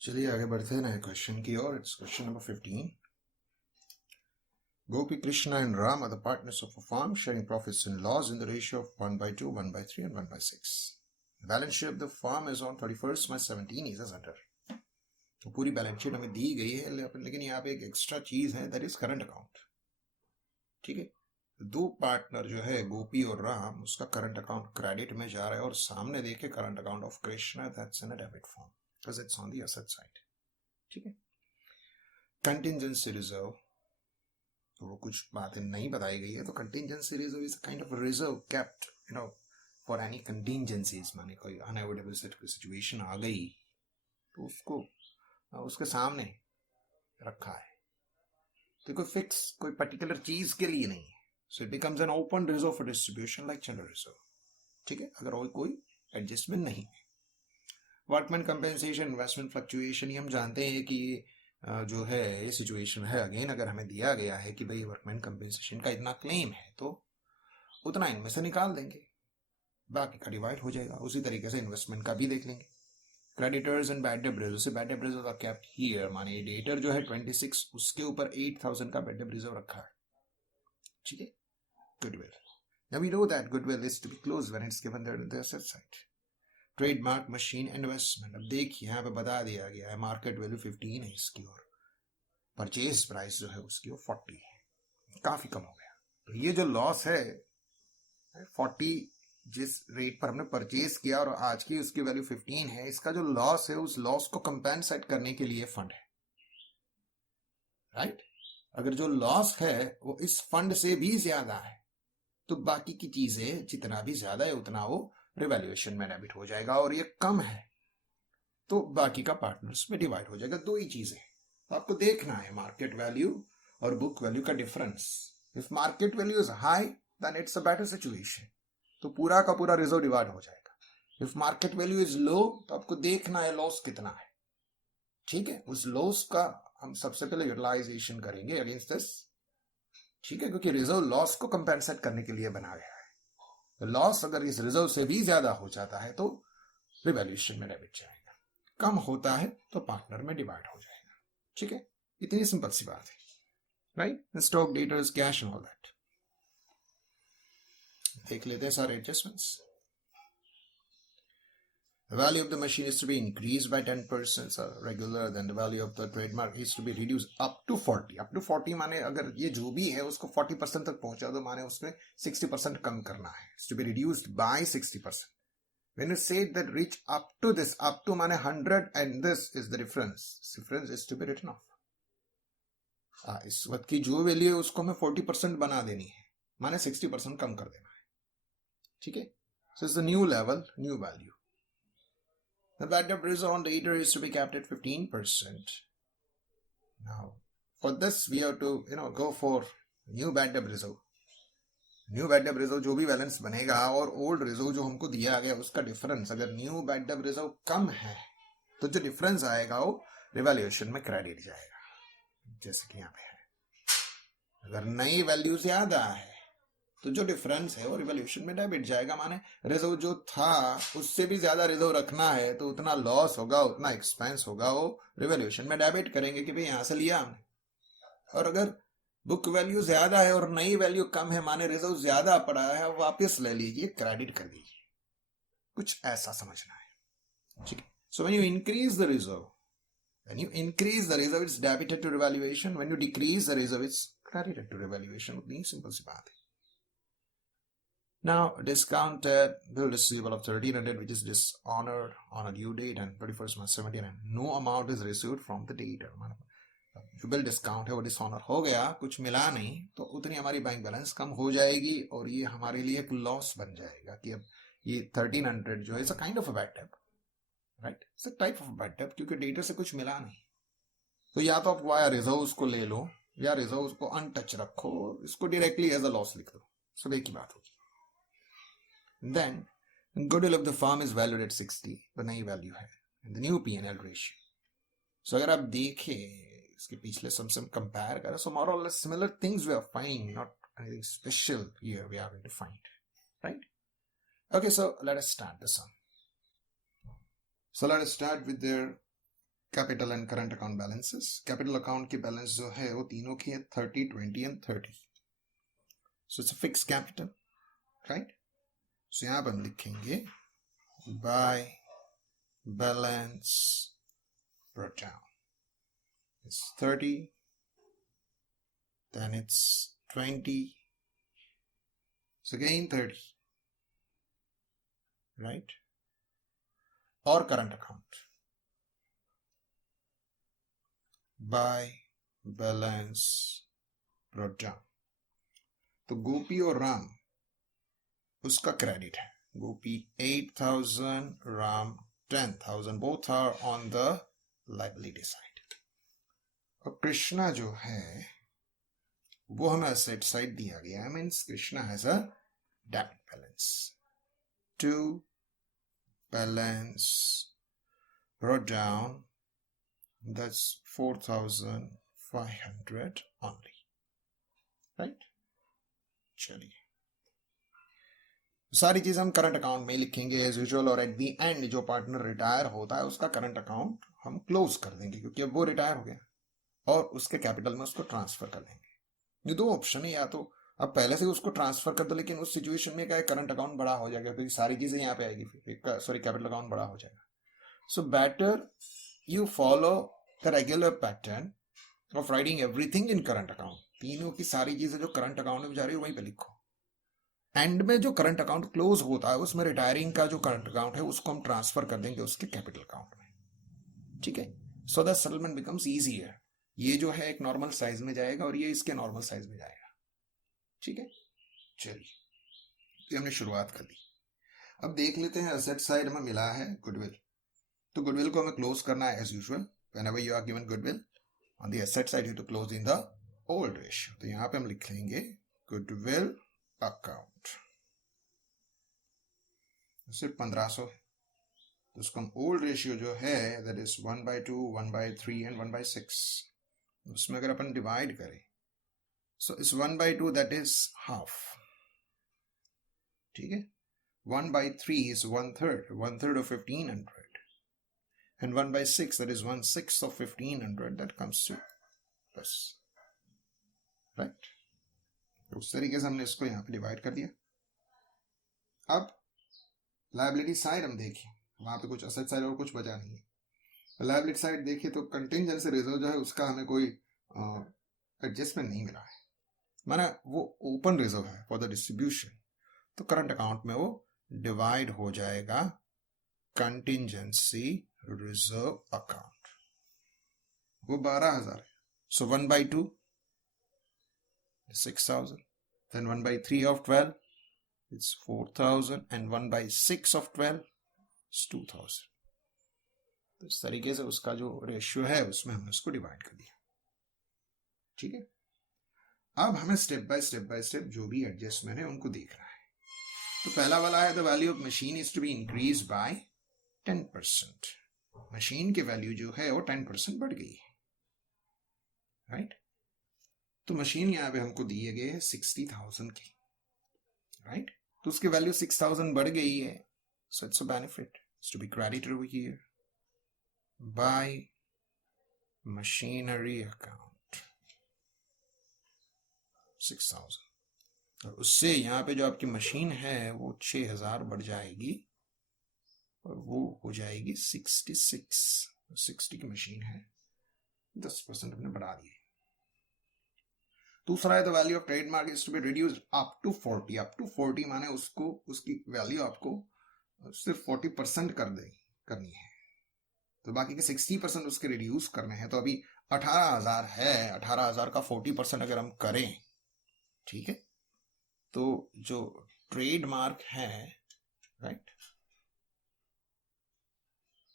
चलिए आगे बढ़ते हैं नए क्वेश्चन की ओर. It's question number 15. Gopi, Krishna and Ram are the partners of a farm sharing profits and loss in the ratio of 1/2, 1/3 and 1/6. The balance sheet of the farm is on 31st March 17 is as under. तो पूरी balance sheet हमें दी गई है, लेकिन यहाँ पे एक extra चीज है, दैट इज करंट अकाउंट. ठीक है, दो पार्टनर जो है गोपी और राम, उसका करंट अकाउंट क्रेडिट में जा रहा है और सामने देखे current account of Krishna, that's in a debit form because it's on the asset side. ठीक है. कंटिंजेंसी रिजर्व, तो वो कुछ बातें नहीं बताई गई है. तो contingency reserve is kind of reserve kept for any contingencies. माने कोई अनअवॉइडेबल सिचुएशन आ गई तो उसको उसके सामने रखा है. तो कोई फिक्स कोई पर्टिकुलर चीज के लिए नहीं है. So it becomes an open reserve for distribution like general reserve. ठीक है, अगर और कोई एडजस्टमेंट नहीं है. वर्कमैन कंपेंसेशन, इन्वेस्टमेंट फ्लक्चुएशन, ये हम जानते हैं कि जो है ये सिचुएशन है. अगेन अगर हमें दिया गया है कि भाई वर्कमैन कंपेंसेशन का इतना क्लेम है तो उतना इनमें से निकाल देंगे, बाकी का डिवाइड हो जाएगा. उसी तरीके से इन्वेस्टमेंट का भी देख लेंगे. Creditors and bad debt reserve, say bad debt reserve are kept here. माने डेटर जो है 26, उसके ऊपर 8000 का बैड डेट रिजर्व रखा है. ठीक है. Goodwill, now we know that goodwill is to be closed when it's given that in the asset side. Trademark, machine, investment. अब देखिए यहाँ पे बता दिया गया है मार्केट वैल्यू 15 है इसकी और परचेज प्राइस जो है उसकी वो 40 है, काफी कम हो गया. तो ये जो लॉस है 40, जिस रेट पर हमने परचेज किया और आज की उसकी वैल्यू 15 है, इसका जो लॉस है उस लॉस को कंपेंसेट करने के लिए फंड है. राइट. अगर जो लॉस है वो इस फंड से भी ज्यादा है तो बाकी की चीजें जितना भी ज्यादा है उतना वो रिवैल्यूएशन में डेबिट हो जाएगा, और ये कम है तो बाकी का पार्टनर्स में डिवाइड हो जाएगा. दो ही चीजें तो आपको देखना है, मार्केट वैल्यू और बुक वैल्यू का difference. If market value is high then it's a better situation, तो पूरा का पूरा रिजर्व डिवाइड हो जाएगा. If market value is low तो आपको देखना है लॉस कितना है. ठीक है, उस लॉस का हम सबसे पहले यूटिलाइजेशन करेंगे अगेंस्ट दिस. ठीक है, क्योंकि रिजर्व लॉस को कंपेंसेट करने के लिए बना गया है. तो लॉस अगर इस रिजर्व से भी ज्यादा हो जाता है तो रिवैल्यूएशन में डेबिट जाएगा, कम होता है तो पार्टनर में डिवाइड हो जाएगा. ठीक है, इतनी सिंपल सी बात है. Right. Stock debtors, cash and all that. देख लेते हैं सारे adjustments. The value of the machine is to be increased by 10% regular, then the value of the trademark is to be reduced up to 40. up to 40 माने अगर ये जो भी है उसको 40% तक पहुंचा दो, माने उसमें 60% कम करना है. It's to be reduced by 60%. When you say that reach up to this, up to माने 100 and this is the difference. Difference is to be written off. इस वक्त की जो वैल्यू है उसको हमें 40% बना देनी है, माने 60% कम कर देना है. ठीक है. So it's the new level, new value. The bad debt reserve on the debtor is to be capped at 15%. Now, for this we have to go for new bad debt reserve. New bad debt reserve जो भी balance बनेगा और old reserve जो हमको दिया गया उसका difference, अगर न्यू बैड डेट रिजर्व कम है तो जो डिफरेंस आएगा वो रिवैल्यूएशन में क्रेडिट जाएगा, जैसे कि यहाँ पे है. अगर नई वैल्यू ज्यादा है तो जो डिफरेंस है वो रिवैल्यूएशन में डेबिट जाएगा. माने रिजर्व जो था उससे भी ज्यादा रिजर्व रखना है तो उतना लॉस होगा, उतना एक्सपेंस होगा, वो रिवैल्यूएशन में डेबिट करेंगे कि भाई यहां से लिया हमने. और अगर बुक वैल्यू ज्यादा है और नई वैल्यू कम है, माने रिजर्व ज्यादा पड़ा है, वापस ले लीजिए, क्रेडिट कर दीजिए. कुछ ऐसा समझना है. ठीक है. So when you increase the reserve it's debited to revaluation. When you decrease the reserve it's credited to revaluation. उतनी सिंपल सी बात है. Now, discounted bill receivable of 1300 which is dishonored on a due date and 31st March 17 and no amount is received from the debtor. जो bill discount है वो dishonour हो गया, कुछ मिला नहीं, तो उतनी हमारी बैंक बैलेंस कम हो जाएगी और ये हमारे लिए एक लॉस बन जाएगा कि अब ये 1300 जो है it's a kind of a bad debt. Right. It's a type of bad debt क्योंकि डेटर से कुछ मिला नहीं. तो या तो आप वाया रिजर्व उसको ले लो या रिजर्व उसको अनटच रखो, इसको डायरेक्टली एज अ लॉस लिख दो. सब एक ही बात होगी. Then goodwill of the firm is valued at 60, तो नई वैल्यू है, the new P&L ratio. So अगर आप देखें इसके पिछले सम से कंपेयर करें, so more or less similar things we are finding, not anything special here we are going to find. Right. Okay, so let us start the sum. So let us start with their capital and current account balances. Capital account की balance जो है वो तीनों की है 30, 20 and 30. So it's a fix capital, right. So यहां पर हम लिखेंगे by balance brought down. It's 30, then it's 20, it's again 30, right? Or current account. By balance brought down. तो गोपी और राम उसका क्रेडिट है. गोपी 8,000, Ram 10,000. both are on the liability side. और कृष्णा जो है वो हमें एसेट साइड दिया गया है. Means Krishna has a debit balance. To balance brought down, that's 4,500 only, right? चलिए सारी चीज हम करंट अकाउंट में लिखेंगे एज यूजुअल. और एट दी एंड जो पार्टनर रिटायर होता है उसका करंट अकाउंट हम क्लोज कर देंगे क्योंकि अब वो रिटायर हो गया और उसके कैपिटल में उसको ट्रांसफर कर देंगे. ये दो ऑप्शन है, या तो अब पहले से उसको ट्रांसफर कर दो लेकिन उस सिचुएशन में क्या है करंट अकाउंट बड़ा हो जाएगा क्योंकि सारी चीजें यहाँ पे आएगी, फिर सॉरी कैपिटल अकाउंट बड़ा हो जाएगा. So better you follow the regular pattern of writing everything in current account. तीनों की सारी चीजें जो करंट अकाउंट में जा रही है वहीं पे लिखो. एंड में जो करंट अकाउंट क्लोज होता है उसमें रिटायरिंग का जो करंट अकाउंट है उसको हम ट्रांसफर कर देंगे उसके कैपिटल अकाउंट में. ठीक है. So the settlement becomes इजीयर. ये जो है एक नॉर्मल साइज में जाएगा और ये इसके नॉर्मल साइज में जाएगा. ठीक है. चलिए तो हमने शुरुआत कर दी. अब देख लेते हैं एसेट साइड में मिला है गुडविल. तो गुडविल को हमें क्लोज करना है as usual. Whenever you are given goodwill on the asset side you to close in the old ratio. तो यहां पे हम लिख लेंगे गुडविल अकाउंट. सिर्फ 1500 है तो उसको हम ओल्ड रेशियो जो है दैट इज 1/2, 1/3 एंड 1/6. उसमें अगर अपन डिवाइड करें सो इस 1/2 दैट इज हाफ. ठीक है. 1/3 is 1/3, 1/3 of 1500. And 1/6, that is 1/6 of 1500, that comes to plus, right? उस तरीके से हमने इसको यहाँ पे डिवाइड कर दिया. अब लायबिलिटी साइड हम देखें, वहां पे कुछ असेट साइड और कुछ बचा नहीं है. लायबिलिटी साइड देखिए तो कंटिंजेंसी रिजर्व जो है उसका हमें कोई एडजस्टमेंट नहीं मिला है. माना वो ओपन रिजर्व है फॉर द डिस्ट्रीब्यूशन. तो करंट अकाउंट में वो डिवाइड हो जाएगा कंटिंजेंसी रिजर्व अकाउंट. वो 12,000 है. सो 1/2 6,000. Then 1/3 of 12 it's 4,000 and 1/6 of 12 is 2,000. तो इस तरीके से उसका जो रेशियो है उसमें हमने उसको डिवाइड कर दिया. ठीक है. अब हमें स्टेप बाय स्टेप जो भी एडजस्टमेंट है उनको देखना है. तो पहला वाला है the value of machine is to be increase by 10%. Machine की वैल्यू जो है वो 10% बढ़ गई है, राइट. तो मशीन यहां पे हमको दिए गए हैं 60,000 की, राइट. तो उसकी वैल्यू 6,000 बढ़ गई है. So it's a benefit is to be credited over here by machinery account 6,000. और उससे यहाँ पे जो आपकी मशीन है वो 6,000 बढ़ जाएगी और वो हो जाएगी 66. 60 की मशीन है, 10% हमने बढ़ा दिए. दूसरा है the value of trademark is to be reduced up to 40. Up to 40 माने उसको उसकी वैल्यू आपको सिर्फ 40% करनी है. तो बाकी के 60% उसके रिड्यूस करने हैं. तो अभी 18,000 है. 18,000 का 40% अगर हम करें, ठीक है, तो जो ट्रेडमार्क है, राइट,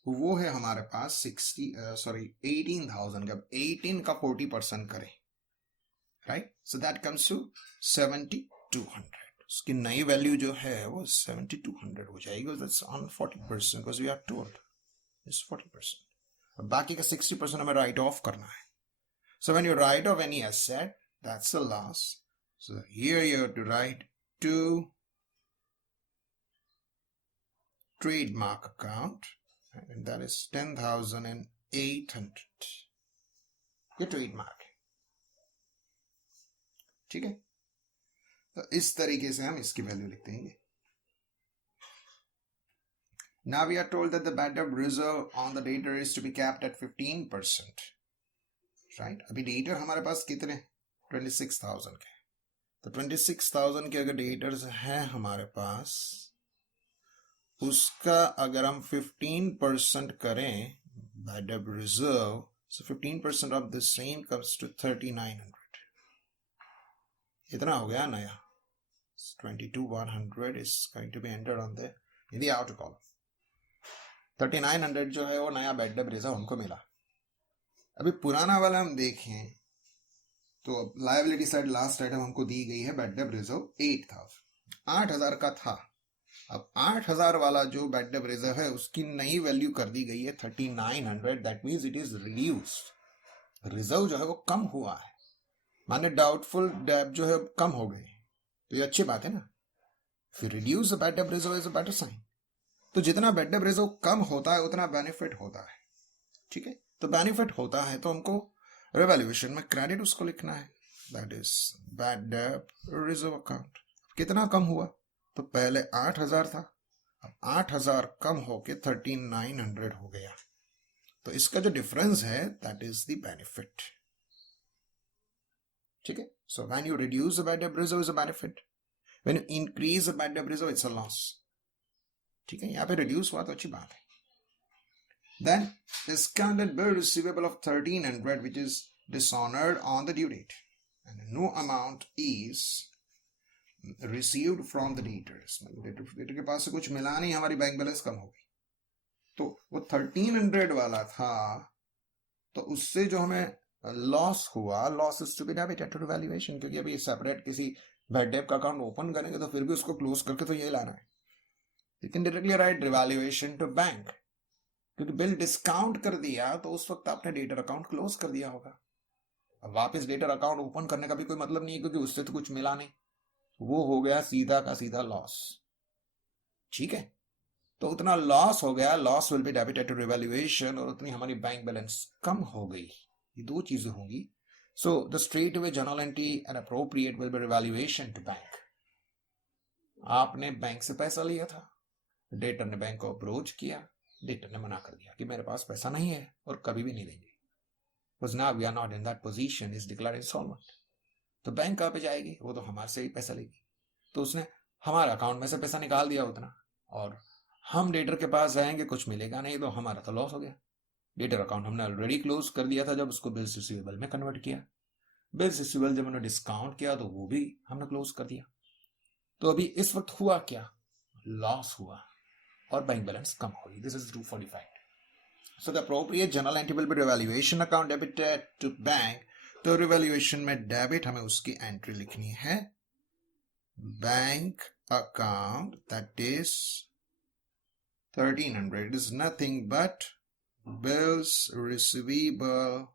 वो है हमारे पास 18,000 का. 18 का 40% करें, right. So that comes to 7,200. उसकी नई वैल्यू जो है वो 7,200 हो जाएगी. That's on 40% because we are told it's 40%. और बाकी का 60% हमें राइट ऑफ करना है. So when you write off any asset that's a loss. So here you have to write to trademark account, and that is 10,000 and 800, ये trade mark है, ठीक है। तो इस तरीके से हम इसकी वैल्यू लिख देंगे। Now we are told that the bad debt reserve on the debtor is to be capped at 15%, right? अभी डेटर हमारे पास कितने 26,000 के, तो 26,000 के अगर डेटर्स हैं हमारे पास, उसका अगर हम 15% करें bad debt reserve, so 15% of the same comes to 3,900. इतना हो गया नया 22,100 is going to be entered on in the outer column. 3,900 जो है वो नया बैड डेट रिजर्व हमको मिला। अभी पुराना वाला हम देखें तो लायबिलिटी साइड लास्ट आइटम हमको दी गई है बैड डेट रिजर्व 8,000 का था। अब 8,000 वाला जो बैड डेट रिजर्व है उसकी नई वैल्यू कर दी गई है 3,900। That means it is reduced. Reserve जो है वो कम हुआ है, माने डाउटफुल डेट जो है कम हो गए, तो ये अच्छी बात है ना। फिर reduce the bad debt reserve is a better sign. तो जितना बैड डेट रिजर्व कम होता है उतना बेनिफिट होता है, ठीक है। तो बेनिफिट होता है तो हमको रिवैल्यूएशन में क्रेडिट उसको लिखना है, that is bad debt reserve account. कितना कम हुआ, तो पहले 8,000 था, अब 8,000 कम होके 3,900 हो गया। तो इसका जो डिफरेंस है दैट इज द बेनिफिट, ठीक है। So when you reduce the bad debt reserve is a benefit, when you increase the bad debt reserve it's a loss, ठीक है। यहाँ पे रिड्यूस हुआ तो अच्छी बात है। Then discounted bill receivable of 1,300 which is dishonored on the due date and no amount is received from the debtors. Debtor के पास से कुछ मिला नहीं, हमारी बैंक बैलेंस कम हो गई। तो वो 1,300 वाला था, तो उससे जो हमें लॉस हुआ, loss is to be debited to valuation, क्योंकि अभी सेपरेट किसी बैड डेट का अकाउंट ओपन करेंगे तो फिर भी उसको क्लोज करके तो ये लाना है। You can directly write revaluation to bank, क्योंकि बिल डिस्काउंट कर दिया तो उस वक्त आपने डेटर अकाउंट क्लोज कर दिया होगा। अब वापस डेटर अकाउंट ओपन करने का भी कोई मतलब नहीं है, क्योंकि उससे तो कुछ मिला नहीं, वो हो गया सीधा का सीधा लॉस, ठीक है। तो उतना लॉस हो गया, loss will be debited to revaluation, और उतनी हमारी बैंक बैलेंस कम हो गई। ये दो चीजें होंगी। So the straight away journal entry and appropriate will be revaluation to bank. आपने बैंक से पैसा लिया था, डेटर ने बैंक को अप्रोच किया, डेटर ने मना कर दिया कि मेरे पास पैसा नहीं है और कभी भी नहीं देंगे, because now we are not in that position, is declared insolvent। तो बैंक कहाँ पे जाएगी, वो तो हमारे से ही पैसा लेगी। तो उसने हमारे अकाउंट में से पैसा निकाल दिया उतना, और हम डेटर के पास जाएंगे कुछ मिलेगा नहीं, तो हमारा तो लॉस हो गया। डेटर अकाउंट हमने ऑलरेडी क्लोज कर दिया था जब उसको बिल्स रिसीवेबल में कन्वर्ट किया। बिल्स रिसीवेबल जब हमने डिस्काउंट किया तो वो भी हमने क्लोज कर दिया। तो अभी इस वक्त हुआ क्या, लॉस हुआ और बैंक बैलेंस कम हो गई। This is 245। So the appropriate journal entry will be revaluation account debited to bank. तो रिवैल्यूएशन में डेबिट हमें उसकी एंट्री लिखनी है, bank account that is 1,300 is nothing but bills receivable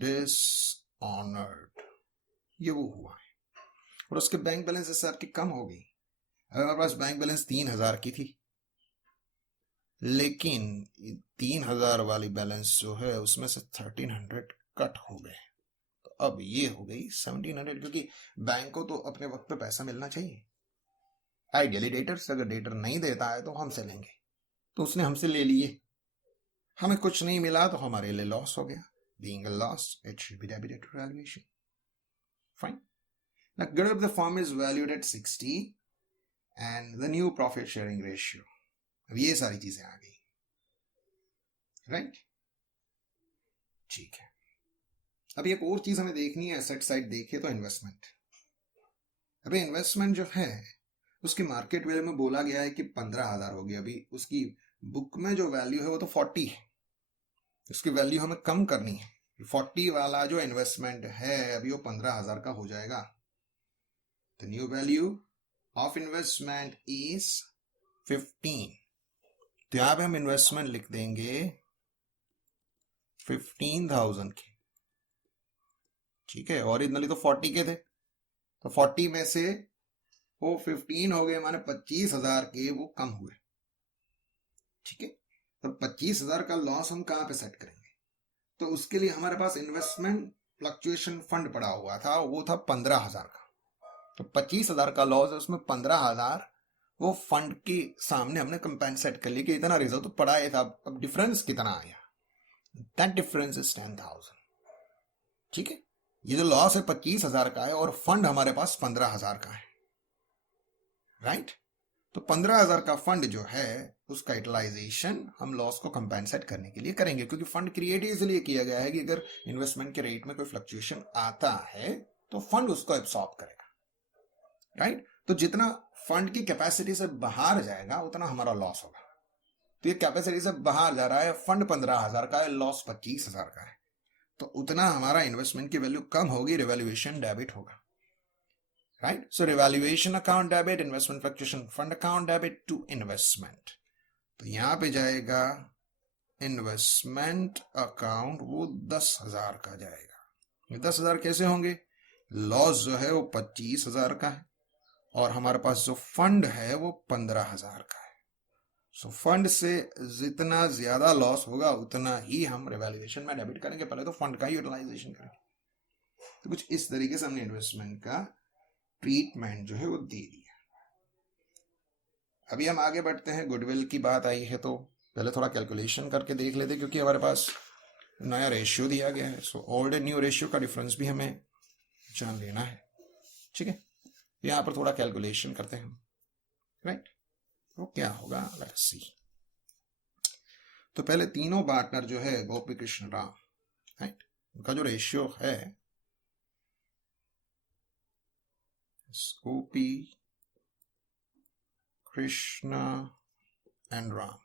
dishonoured, ये वो हुआ है। और उसके बैंक बैलेंस इससे आपकी कम हो गई। हमारे पास बैंक बैलेंस 3,000 की थी, लेकिन 3,000 वाली बैलेंस जो है उसमें से 1,300 कट हो गए, तो अब ये हो गई 1,700, क्योंकि बैंक को तो अपने वक्त पे पैसा मिलना चाहिए। आइडियली डेटर से अगर डेटर नहीं देता है तो हमसे लेंगे, तो उसने हमसे ले लिए, हमें कुछ नहीं मिला तो हमारे लिए लॉस हो गया। Being a loss, it should be debited to valuation. Fine. Now, good of the firm is valued at 60 and the new profit sharing ratio. अब ये सारी चीजें आ गई, राइट, ठीक है। अब एक और चीज हमें देखनी है, एसेट साइड देखे तो इन्वेस्टमेंट। अभी इन्वेस्टमेंट जो है उसकी मार्केट वैल्यू में बोला गया है कि 15,000 होगी। अभी उसकी बुक में जो वैल्यू है वो तो 40 है, उसकी वैल्यू हमें कम करनी है। 40 वाला जो इन्वेस्टमेंट है अभी वो 15,000 का हो जाएगा। The new value of investment is 15। तो यहां पे हम इन्वेस्टमेंट लिख देंगे 15,000 के, ठीक है। ओरिजिनली तो 40 के थे, तो 40 में से वो 15 हो गए, माने 25,000 के वो कम हुए, ठीक है। तो 25,000 का लॉस हम कहां पे सेट करेंगे, तो उसके लिए हमारे पास इन्वेस्टमेंट फ्लक्चुएशन फंड पड़ा हुआ था, वो था 15,000 का। तो 25,000 का लॉस है, उसमें 15,000 वो फंड के सामने हमने कंपेंसेट कर लिया कि इतना रिजर्व तो पड़ा ही था, अब डिफरेंस कितना आया, दैट डिफरेंस इज 10,000। ठीक है, ये जो लॉस है 25,000 का है और फंड हमारे पास 15,000 का है, राइट। तो 15,000 का फंड जो है उसका यूटिलाइजेशन हम लॉस को कंपेंसेट करने के लिए करेंगे, क्योंकि फंड क्रिएट इसलिए किया गया है कि अगर इन्वेस्टमेंट के रेट में कोई फ्लक्चुएशन आता है तो फंड उसको एब्सॉर्ब करेगा, राइट। तो जितना फंड की कैपेसिटी से बाहर जाएगा उतना हमारा लॉस होगा। तो ये कैपेसिटी से बाहर जा रहा है, फंड 15,000 का है, लॉस 25,000 का है, तो उतना हमारा इन्वेस्टमेंट की वैल्यू कम होगी, रिवैल्यूएशन डेबिट होगा, right. So revaluation account debit, investment fluctuation fund account debit to investment. तो यहां पे जाएगा इन्वेस्टमेंट अकाउंट, वो 10,000 का जाएगा। 10,000 कैसे होंगे, लॉस जो है वो 25,000 का है और हमारे पास जो फंड है वो 15,000 का है। सो फंड से जितना ज्यादा लॉस होगा उतना ही हम रिवैल्यूएशन में डेबिट करेंगे, पहले तो फंड का ही यूटिलाइजेशन करेंगे। तो कुछ इस तरीके से हमने इन्वेस्टमेंट का ट्रीटमेंट जो है वो दे दिया। अभी हम आगे बढ़ते हैं, गुडविल की बात आई है तो पहले थोड़ा कैलकुलेशन करके देख लेते, क्योंकि हमारे पास नया रेशियो दिया गया है। So old and new ratio का डिफरेंस भी हमें जान लेना है, ठीक है। यहां पर थोड़ा कैलकुलेशन करते हैं, राइट। तो क्या होगा, लेट्स सी। तो पहले तीनों पार्टनर जो है गोपी कृष्ण राम, राइट, उनका जो रेशियो है गोपी कृष्ण एंड राम,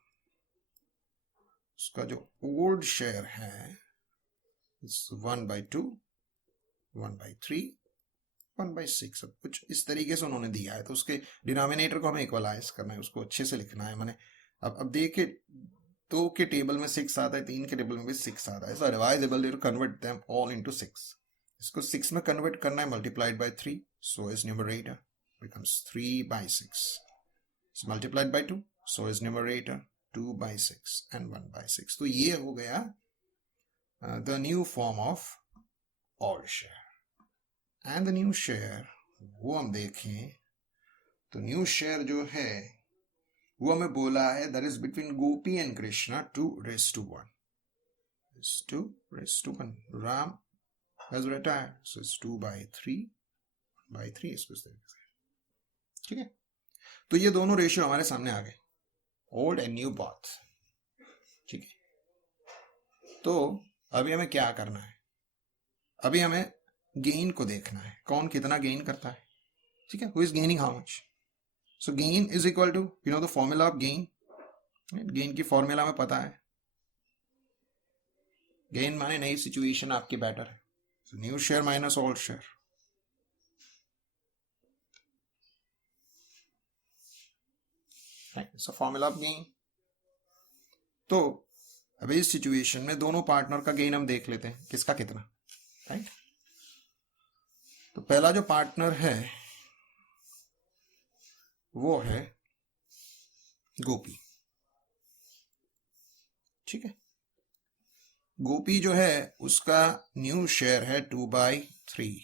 उसका जो ओल्ड शेयर है 1/2, 1/3, 1/6, सब कुछ इस तरीके से उन्होंने दिया है। तो उसके डिनोमिनेटर को हमें इक्वलाइज करना है, उसको अच्छे से लिखना है। मैंने अब देखिए 2 के टेबल में 6 आता है, 3 के टेबल में भी 6 आता है। So revisable to convert them all into 6। इसको 6 में कन्वर्ट करना है, multiplied by 3, so is numerator becomes 3/6, multiplied by 2, so is numerator 2/6 and 1/6। तो ये हो गया the new form of old share. And the new share वो हम देखें तो न्यू शेयर जो है वो हमें बोला है that is between Gopi and Krishna 2:1, 2:1। Ram has retired, so it's 2/3, 1/3, इसको इस तरीके से, ठीक है। तो ये दोनों रेशियो हमारे सामने आ गए, ओल्ड एंड न्यू बोथ, ठीक है। तो अभी हमें क्या करना है, अभी हमें गेन को देखना है, कौन कितना गेन करता है, ठीक है। Who is gaining how much. So gain is equal to, you know the formula of gain, gain की फॉर्मूला हमें पता है, गेन माने नई सिचुएशन आपकी बेटर है, so new share minus old share. So formula of gain. तो अभी इस सिचुएशन में दोनों पार्टनर का गेन हम देख लेते हैं, किसका कितना, राइट। तो पहला जो पार्टनर है वो है गोपी, ठीक है। गोपी जो है उसका न्यू शेयर है 2/3,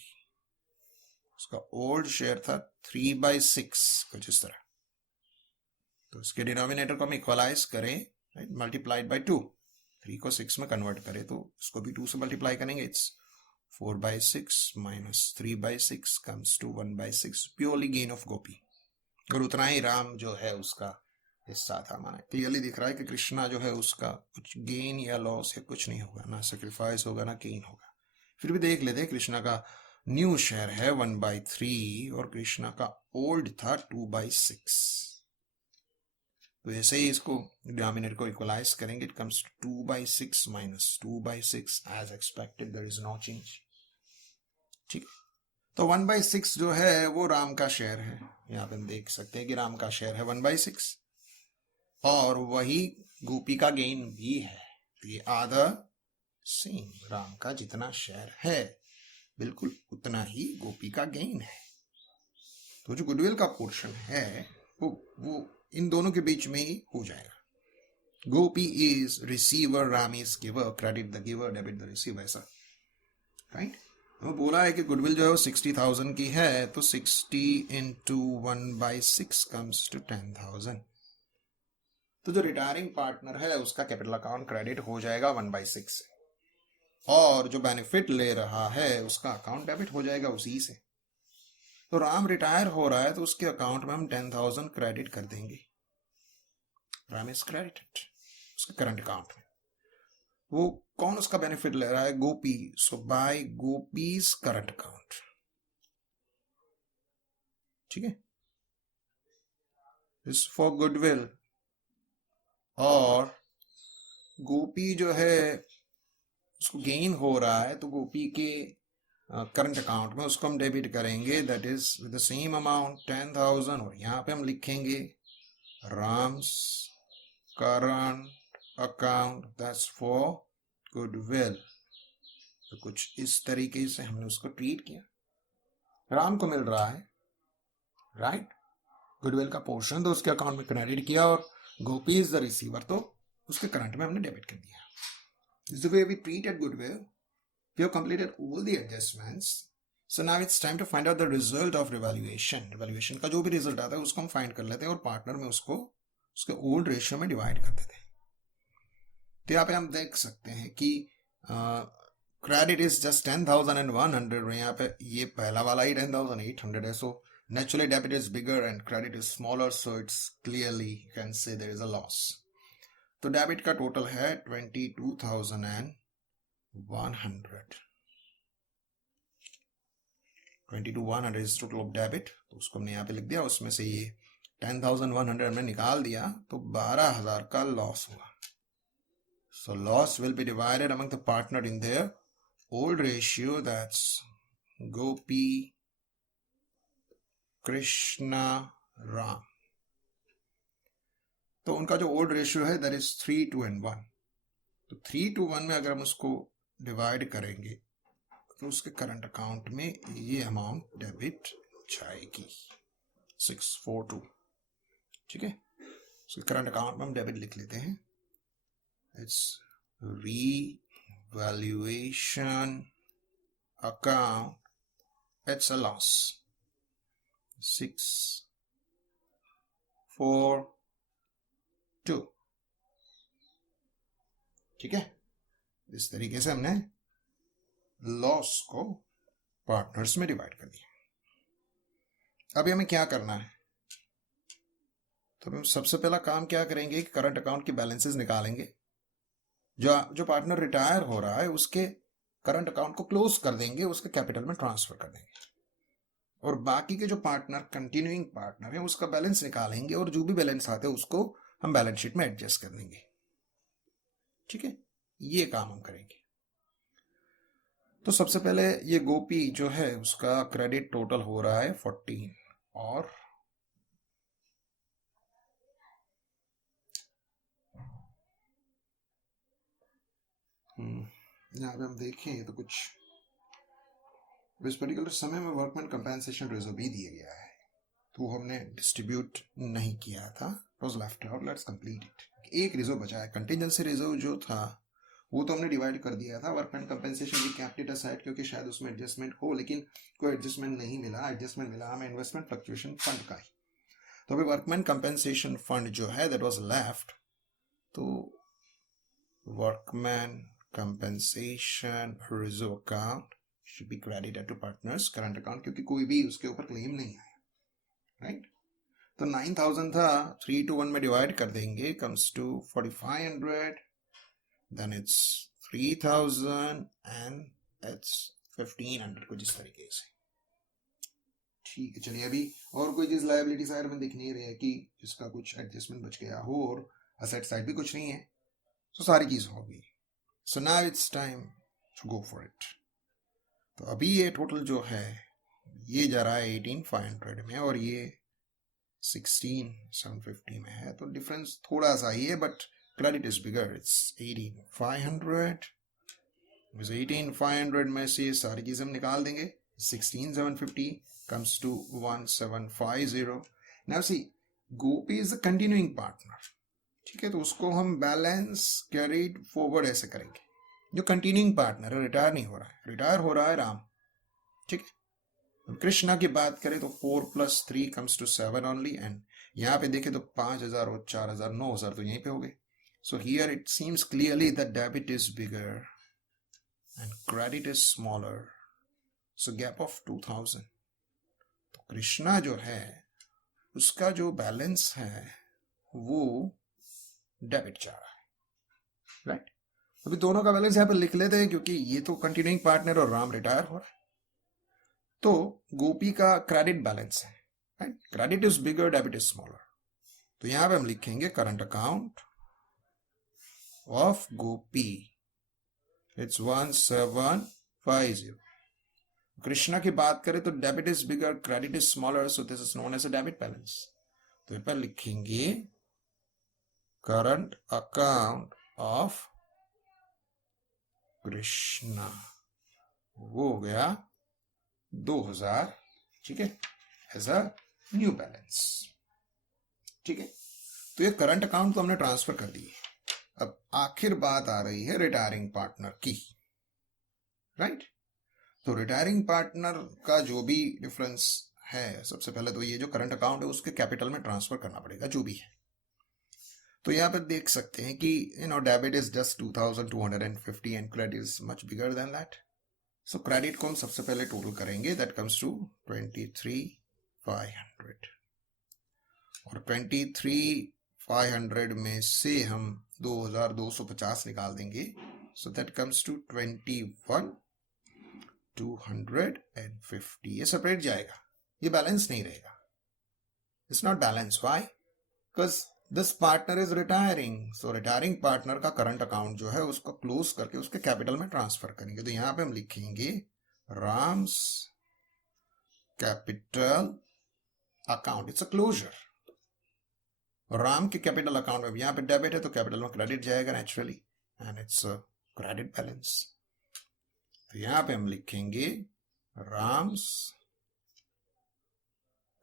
उसका ओल्ड शेयर था 3/6, कुछ इस तरह। तो इसके डिनोमिनेटर को हम इक्वलाइज करें, राइट, मल्टीप्लाइड बाय 2, 3 को 6 में कन्वर्ट करें तो इसको भी 2 से मल्टीप्लाई करेंगे, it's 4/6 minus 3/6 comes to 1/6, purely gain of Gopi. और उतना ही राम जो है उसका हिस्सा था। माना क्लियरली दिख रहा है कि कृष्णा जो है उसका कुछ गेन या लॉस या कुछ नहीं होगा, ना सेक्रीफाइस होगा ना गेन होगा। फिर भी देख लेते हैं, कृष्णा का न्यू शेयर है 1/3 और कृष्णा का ओल्ड था 2/6। तो ऐसे ही इसको डिनोमिनेटर को इक्वलाइज करेंगे, it comes 2/6 minus 2/6 as expected, there is no change, ठीक है। तो 1/6 जो है वो राम का शेयर है, यहाँ पे हम देख सकते हैं कि राम का शेयर है 1/6 और वही गोपी का गेन भी है। तो ये आधा सेम, राम का जितना शेयर है बिल्कुल उतना ही गोपी का गेन है। तो जो गुडविल का पोर्शन है वो इन दोनों के बीच में ही हो जाएगा, Gopi is receiver, Ram is giver, credit the giver, debit the receiver, ऐसा राइट। वो बोला है कि गुडविल जो है वो 60,000 की है, तो 60 इंटू 1/6 कम्स टू 10,000। तो जो रिटायरिंग पार्टनर है उसका कैपिटल अकाउंट क्रेडिट हो जाएगा 1/6 से, और जो बेनिफिट ले रहा है उसका अकाउंट डेबिट हो जाएगा उसी से। तो राम रिटायर हो रहा है तो उसके अकाउंट में हम 10,000 क्रेडिट कर देंगे। राम इज क्रेडिटेड उसके करंट अकाउंट में। वो कौन उसका बेनिफिट ले रहा है? गोपी। सो बाय गोपीज करंट अकाउंट, ठीक है, इज फॉर गुडविल। और गोपी जो है उसको गेन हो रहा है तो गोपी के करंट अकाउंट में उसको हम डेबिट करेंगे, that is with the same amount 10,000, और यहाँ पे हम लिखेंगे Ram's current account that's for goodwill. तो कुछ इस तरीके से हमने उसको ट्रीट किया। राम को मिल रहा है राइट गुडविल का पोर्शन, तो उसके अकाउंट में क्रेडिट किया, और गोपी इज द रिसीवर तो उसके करंट में हमने डेबिट कर दिया। This is the way we treated goodwill. We have completed all the adjustments. So now it's time to find out the result of revaluation. Revaluation का जो भी रिजल्ट आता है उसको हम फाइंड कर लेते हैं और पार्टनर में उसको उसके ओल्ड रेशियो में डिवाइड कर देते हैं। तो यहाँ पे हम देख सकते हैं कि क्रेडिट इज जस्ट 10,100, और यहाँ पे ये पहला वाला ही 10,800 है। सो naturally debit is bigger and credit is smaller, so it's clearly you can say there is a loss. तो डेबिट का टोटल है 22,100, 22,100 इज टोटल ऑफ डेबिट। तो उसको हमने यहाँ पे लिख दिया, उसमें से ये 10,100 हमने निकाल दिया, तो 12,000 का लॉस हुआ। So loss will be divided among the partner in their old ratio, that's Gopi, Krishna, Ram. तो उनका जो ओल्ड रेशियो है दैट इज 3:1। तो 3:1 में अगर हम उसको डिवाइड करेंगे तो उसके करंट अकाउंट में ये अमाउंट डेबिट जाएगी 642, ठीक है। उसके करंट अकाउंट में हम डेबिट लिख लेते हैं, it's revaluation account, it's a loss 642, ठीक है। इस तरीके से हमने लॉस को पार्टनर्स में डिवाइड कर दिया। अभी हमें क्या करना है? तो हम सबसे पहला काम क्या करेंगे कि करंट अकाउंट की बैलेंसेस निकालेंगे। जो पार्टनर रिटायर हो रहा है उसके करंट अकाउंट को क्लोज कर देंगे, उसके कैपिटल में ट्रांसफर कर देंगे, और बाकी के जो पार्टनर कंटिन्यूइंग पार्टनर है उसका बैलेंस निकालेंगे, और जो भी बैलेंस आते हैं उसको हम बैलेंस शीट में एडजस्ट कर देंगे, ठीक है। ये काम हम करेंगे। तो सबसे पहले ये गोपी जो है उसका क्रेडिट टोटल हो रहा है 14, और यहाँ पे हम देखें तो कुछ इस पर्टिकुलर समय में वर्कमैन कंपेंसेशन रिजर्व भी दिया गया है, तो हमने डिस्ट्रीब्यूट नहीं किया था, it was left out, let's complete it. एक रिजर्व बचा है, कंटिजेंसी रिजर्व जो था वो तो हमने डिवाइड कर दिया था। वर्कमैन कंपेंसेशन भी केप्ट इट असाइड क्योंकि शायद उसमें एडजस्टमेंट हो, लेकिन कोई एडजस्टमेंट नहीं मिला। एडजस्टमेंट मिला हमें इन्वेस्टमेंट फ्लक्चुएशन फंड का ही। तो अभी वर्कमैन कंपेंसेशन फंड जो है दैट वाज लेफ्ट, तो workman compensation reserve account should be credited to partners current account, क्योंकि कोई भी उसके ऊपर क्लेम नहीं आया, राइट। तो 9,000 था, 3:1 में डिवाइड कर देंगे, comes to 4,500, then it's 3,000 and it's 1,500, कुछ इस तरीके से, ठीक है। चलिए अभी और कोई चीज लायबिलिटी साइड में दिख नहीं रही है कि जिसका कुछ एडजस्टमेंट बच गया हो, और असेट साइड भी कुछ नहीं है, तो सारी चीज होगी। So now it's time to go for it. तो अभी ये टोटल जो है ये जा रहा है 18,500 में, और ये 16,750 में है, तो डिफरेंस थोड़ा सा ही है, but credit is bigger, it's 18,500। 18,500 में से सारी चीजें हम निकाल देंगे, 16,750 comes to 1,750। Now see, Gopi is a continuing partner, ठीक है, तो उसको हम बैलेंस कैरीड फॉरवर्ड ऐसे करेंगे। जो कंटिन्यूइंग पार्टनर है, रिटायर नहीं हो रहा है, रिटायर हो रहा है राम, ठीक है। कृष्णा की बात करें तो 4 + 3 comes to 7 ओनली, एंड यहाँ पे देखें तो 5,000 और 4,000 9,000 तो यहीं पे हो गए। So here it seems clearly that debit is bigger and credit is smaller, so gap of 2,000। तो कृष्णा जो है उसका जो बैलेंस है वो डेबिट जा रहा है, राइट। अभी दोनों का बैलेंस यहाँ पे लिख लेते हैं क्योंकि ये तो कंटिन्यूइंग पार्टनर और राम रिटायर हो रहा है। तो गोपी का क्रेडिट बैलेंस है, right, credit is bigger debit is smaller. तो यहां पे हम लिखेंगे current account of Gopi, it's 1750। Krishna की बात करें तो debit is bigger credit is smaller, so this is known as a debit balance. तो यहाँ पर लिखेंगे करंट अकाउंट ऑफ कृष्णा, वो हो गया 2,000, ठीक है, एज अ न्यू बैलेंस, ठीक है। तो ये करंट अकाउंट तो हमने ट्रांसफर कर दिए। अब आखिर बात आ रही है रिटायरिंग पार्टनर की, राइट। तो रिटायरिंग पार्टनर का जो भी डिफरेंस है, सबसे पहले तो ये जो करंट अकाउंट है उसके कैपिटल में ट्रांसफर करना पड़ेगा जो भी है। तो यहाँ पे देख सकते हैं कि debit is just 2,250 and credit is much bigger than that. So credit को हम सबसे पहले टोटल करेंगे, दैट कम्स टू 23,500, और 23,500 में से हम 2,250 निकाल देंगे, सो दैट कम्स टू 21,250। ये सेपरेट जाएगा, ये बैलेंस नहीं रहेगा, it's not balance. Why? Because this partner is retiring, so retiring partner का करंट अकाउंट जो है उसको क्लोज करके उसके कैपिटल में ट्रांसफर करेंगे। तो यहां पे हम लिखेंगे Ram's capital account, it's a closure. Ram के कैपिटल अकाउंट में यहां पे डेबिट है तो कैपिटल में क्रेडिट जाएगा naturally, and it's a credit balance. तो यहां पे हम लिखेंगे राम्स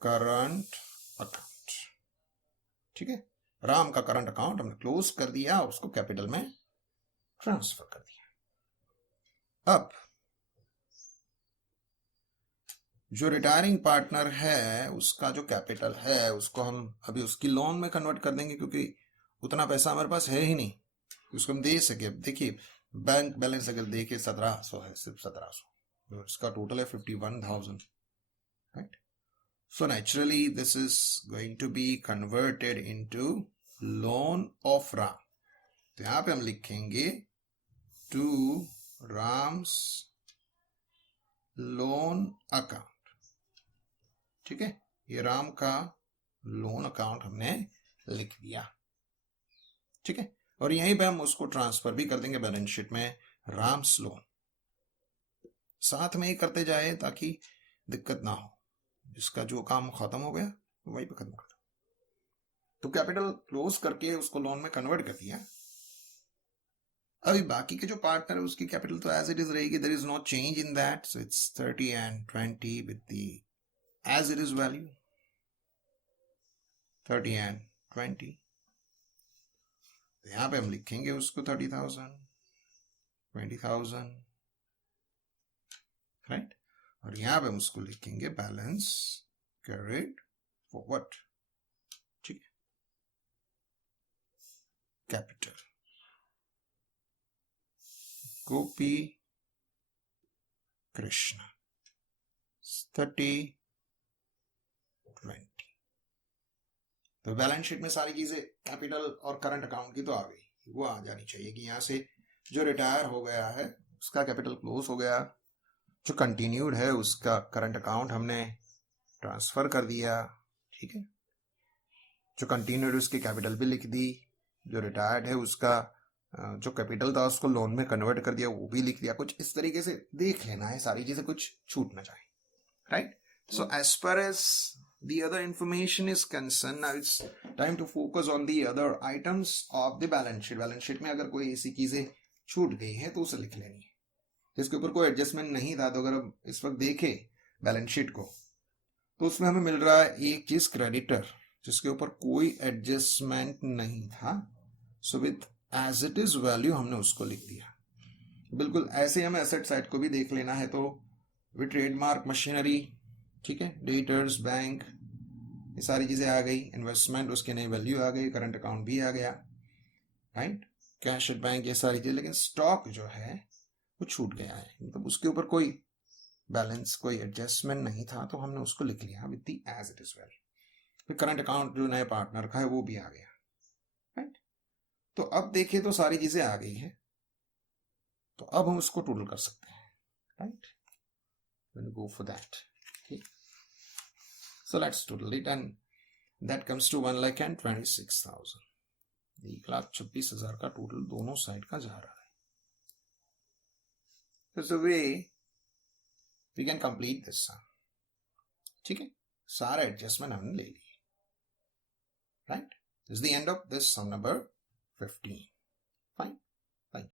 करंट अकाउंट, ठीक है। राम का करंट अकाउंट हमने क्लोज कर दिया, उसको कैपिटल में ट्रांसफर कर दिया। अब जो रिटायरिंग पार्टनर है उसका जो कैपिटल है उसको हम अभी उसकी लोन में कन्वर्ट कर देंगे, क्योंकि उतना पैसा हमारे पास है ही नहीं उसको हम दे सके। देखिए बैंक बैलेंस अगर देखिए 1,700 है, सिर्फ 1,700, इसका टोटल है 51,000, right. So naturally this is going to be converted into loan of Ram. तो यहां पे हम लिखेंगे to Ram's loan account, ठीक है। ये राम का लोन अकाउंट हमने लिख दिया, ठीक है। और यहीं पे हम उसको ट्रांसफर भी कर देंगे बैलेंस शीट में, राम्स लोन। साथ में ही करते जाए ताकि दिक्कत ना हो, जिसका जो काम खत्म हो गया वही पे खत्म कर दो। तो कैपिटल क्लोज करके उसको लोन में कन्वर्ट कर दिया। अभी बाकी के जो पार्टनर है उसकी कैपिटल तो एज इट इज रहेगी, there is no change in that, so it's 30 and 20 with the as it is value 30 and 20। तो यहां पे हम लिखेंगे उसको 30,000 20,000, राइट। और यहां पे हम उसको लिखेंगे बैलेंस कैरिड फॉरवर्ड, ठीक है, कैपिटल गोपी कृष्णा 30 20। तो बैलेंस शीट में सारी चीजें कैपिटल और करंट अकाउंट की तो आ गई, वो आ जानी चाहिए कि यहां से जो रिटायर हो गया है उसका कैपिटल क्लोज हो गया, जो कंटिन्यूड है उसका करंट अकाउंट हमने ट्रांसफर कर दिया, ठीक है। जो कंटिन्यूड उसकी कैपिटल भी लिख दी, जो रिटायर्ड है उसका जो कैपिटल था उसको लोन में कन्वर्ट कर दिया, वो भी लिख दिया। कुछ इस तरीके से देख लेना है सारी चीजें, कुछ छूट ना जाए, right. So as per as the other information is concerned, now it's time to focus on the other items of the balance sheet. Balance sheet में अगर कोई ऐसी चीजें छूट गई हैं तो उसे लिख लेनी है, जिसके ऊपर कोई एडजस्टमेंट नहीं था। तो अगर हम इस वक्त देखें बैलेंस शीट को तो उसमें हमें मिल रहा है एक चीज क्रेडिटर, जिसके ऊपर कोई एडजस्टमेंट नहीं था, so with as it is value हमने उसको लिख दिया। बिल्कुल ऐसे हमें एसेट साइड को भी देख लेना है, तो विथ ट्रेडमार्क मशीनरी, ठीक है, डेटर्स, बैंक, ये सारी चीजें आ गई, इन्वेस्टमेंट उसकी नई वैल्यू आ गई, करंट अकाउंट भी आ गया, राइट, कैश एट बैंक, ये सारी चीजें। लेकिन स्टॉक जो है वो छूट गया है, मतलब उसके ऊपर कोई बैलेंस, कोई एडजस्टमेंट नहीं था, तो हमने उसको लिख लिया with the as it is value. फिर करंट अकाउंट जो नए पार्टनर का है वो भी आ गया, राइट। तो अब देखिए तो सारी चीजें आ गई हैं, तो अब हम उसको टोटल कर सकते हैं, right, when we go for that, okay, so let's total it and that comes to 1,26,000। 1,26,000 का टोटल दोनों साइड का जा रहा है। That's the way we can complete this sum, ठीक है, सारा एडजस्टमेंट हमने ले ली, right. This is the end of this sum number 15, fine।